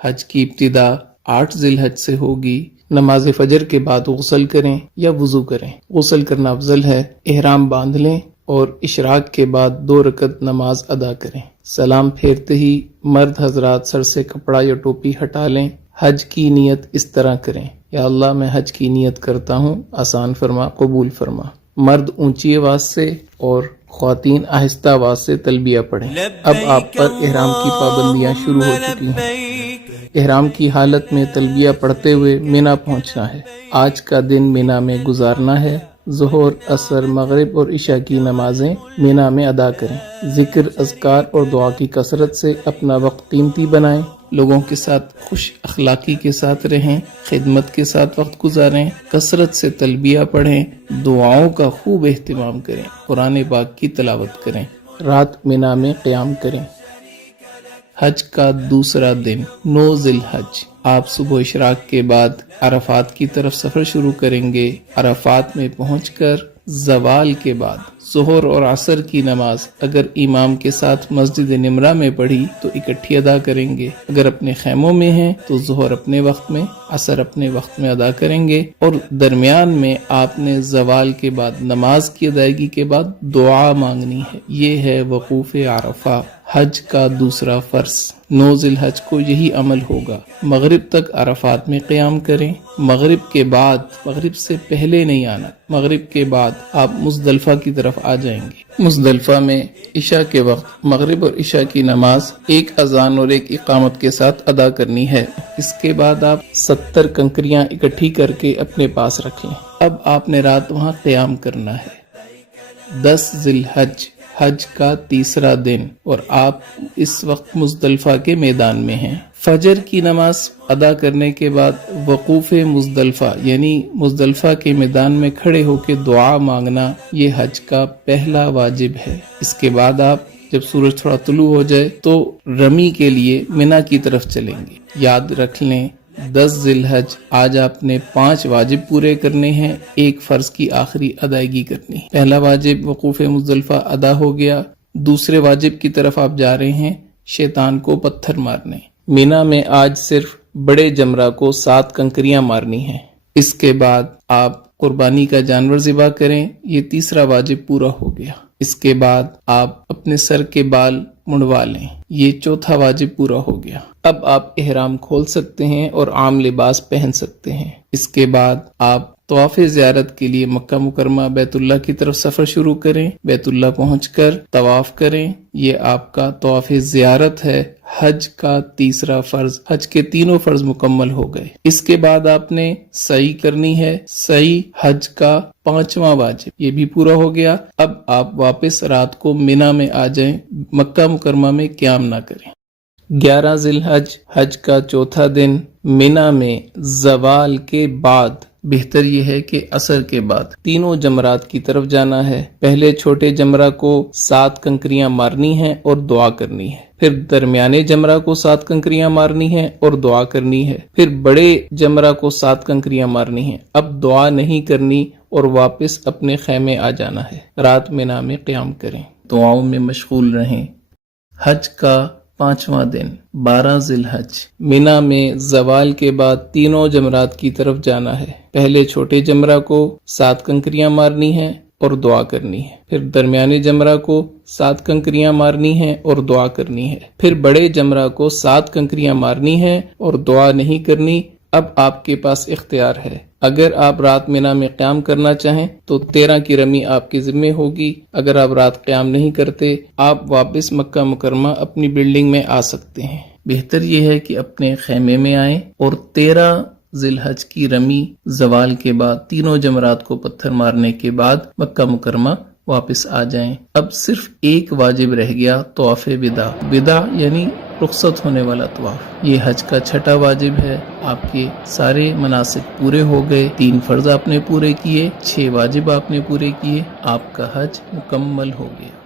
حج کی ابتدا 8 ذی الحج سے ہوگی۔ نماز فجر کے بعد غسل کریں یا وضو کریں۔ غسل کرنا افضل ہے۔ احرام باندھ لیں اور اشراق کے بعد 2 رکعت نماز ادا کریں۔ سلام پھیرتے ہی مرد حضرات سر سے کپڑا یا ٹوپی ہٹا لیں۔ حج کی نیت اس طرح کریں: یا اللہ میں حج کی نیت کرتا ہوں، آسان فرما، قبول فرما۔ مرد اونچی آواز سے اور خواتین آہستہ آواز سے تلبیہ پڑھیں۔ اب آپ پر احرام کی پابندیاں شروع ہو چکی ہیں۔ احرام کی حالت میں تلبیہ پڑھتے ہوئے مینا پہنچنا ہے۔ آج کا دن مینا میں گزارنا ہے۔ ظہر، عصر، مغرب اور عشاء کی نمازیں مینا میں ادا کریں۔ ذکر، اذکار اور دعا کی کثرت سے اپنا وقت قیمتی بنائیں۔ لوگوں کے ساتھ خوش اخلاقی کے ساتھ رہیں، خدمت کے ساتھ وقت گزاریں، کثرت سے تلبیہ پڑھیں، دعاؤں کا خوب اہتمام کریں، قرآن پاک کی تلاوت کریں، رات مینا میں قیام کریں۔ حج کا دوسرا دن 9 ذی الحج، آپ صبح اشراق کے بعد عرفات کی طرف سفر شروع کریں گے۔ عرفات میں پہنچ کر زوال کے بعد ظہر اور عصر کی نماز اگر امام کے ساتھ مسجد نمرہ میں پڑھی تو اکٹھی ادا کریں گے۔ اگر اپنے خیموں میں ہیں تو ظہر اپنے وقت میں، عصر اپنے وقت میں ادا کریں گے، اور درمیان میں آپ نے زوال کے بعد نماز کی ادائیگی کے بعد دعا مانگنی ہے۔ یہ ہے وقوف عرفہ، حج کا دوسرا فرض۔ 9 ذی الحج کو یہی عمل ہوگا۔ مغرب تک عرفات میں قیام کریں۔ مغرب کے بعد، مغرب سے پہلے نہیں آنا، مغرب کے بعد آپ مزدلفہ کی طرف آ جائیں گے۔ مزدلفہ میں عشاء کے وقت مغرب اور عشاء کی نماز ایک اذان اور ایک اقامت کے ساتھ ادا کرنی ہے۔ اس کے بعد آپ 70 کنکریاں اکٹھی کر کے اپنے پاس رکھیں۔ اب آپ نے رات وہاں قیام کرنا ہے۔ 10 ذی الحج، حج کا تیسرا دن، اور آپ اس وقت مزدلفہ کے میدان میں ہیں۔ فجر کی نماز ادا کرنے کے بعد وقوف مزدلفہ یعنی مزدلفہ کے میدان میں کھڑے ہو کے دعا مانگنا یہ حج کا پہلا واجب ہے۔ اس کے بعد آپ جب سورج تھوڑا طلوع ہو جائے تو رمی کے لیے منا کی طرف چلیں گے۔ یاد رکھ لیں 10 ذی الحج آج آپ نے 5 واجب پورے کرنے ہیں، ایک فرض کی آخری ادائیگی کرنی ہے۔ پہلا واجب وقوف مزدلفہ ادا ہو گیا۔ دوسرے واجب کی طرف آپ جا رہے ہیں، شیطان کو پتھر مارنے۔ مینا میں آج صرف بڑے جمرہ کو 7 کنکریاں مارنی ہیں۔ اس کے بعد آپ قربانی کا جانور ذبح کریں، یہ تیسرا واجب پورا ہو گیا۔ اس کے بعد آپ اپنے سر کے بال منڈوا لیں، یہ چوتھا واجب پورا ہو گیا۔ اب آپ احرام کھول سکتے ہیں اور عام لباس پہن سکتے ہیں۔ اس کے بعد آپ طواف زیارت کے لیے مکہ مکرمہ بیت اللہ کی طرف سفر شروع کریں۔ بیت اللہ پہنچ کر طواف کریں، یہ آپ کا طواف زیارت ہے۔ حج کا تیسرا فرض، حج کے تینوں فرض مکمل ہو گئے۔ اس کے بعد آپ نے سعی کرنی ہے، سعی حج کا 5واں واجب، یہ بھی پورا ہو گیا۔ اب آپ واپس رات کو مینا میں آ جائیں، مکہ مکرمہ میں قیام نہ کریں۔ 11 ذی الحج، حج کا چوتھا دن، مینا میں زوال کے بعد، بہتر یہ ہے کہ عصر کے بعد، تینوں جمرات کی طرف جانا ہے۔ پہلے چھوٹے جمرہ کو 7 کنکریاں مارنی ہیں اور دعا کرنی ہے، پھر درمیانے جمرہ کو 7 کنکریاں مارنی ہیں اور دعا کرنی ہے، پھر بڑے جمرہ کو 7 کنکریاں مارنی ہیں۔ اب دعا نہیں کرنی اور واپس اپنے خیمے آ جانا ہے۔ رات مینا میں قیام کریں، دعاؤں میں مشغول رہیں۔ حج کا 5واں دن 12 ذی الحج، مینا میں زوال کے بعد تینوں جمرات کی طرف جانا ہے۔ پہلے چھوٹے جمرہ کو 7 کنکریاں مارنی ہیں اور دعا کرنی ہے، پھر درمیانے جمرہ کو 7 کنکریاں مارنی ہیں اور دعا کرنی ہے، پھر بڑے جمرہ کو 7 کنکریاں مارنی ہیں اور دعا نہیں کرنی۔ اب آپ کے پاس اختیار ہے، اگر آپ رات مینا میں قیام کرنا چاہیں تو 13 کی رمی آپ کے ذمہ ہوگی۔ اگر آپ رات قیام نہیں کرتے، آپ واپس مکہ مکرمہ اپنی بلڈنگ میں آ سکتے ہیں۔ بہتر یہ ہے کہ اپنے خیمے میں آئیں اور 13 ذی الحج کی رمی زوال کے بعد تینوں جمرات کو پتھر مارنے کے بعد مکہ مکرمہ واپس آ جائیں۔ اب صرف ایک واجب رہ گیا، طواف وداع۔ وداع یعنی رخصت ہونے والا طواف، یہ حج کا 6واں واجب ہے۔ آپ کے سارے مناسک پورے ہو گئے، 3 فرض آپ نے پورے کیے، 6 واجب آپ نے پورے کیے، آپ کا حج مکمل ہو گیا۔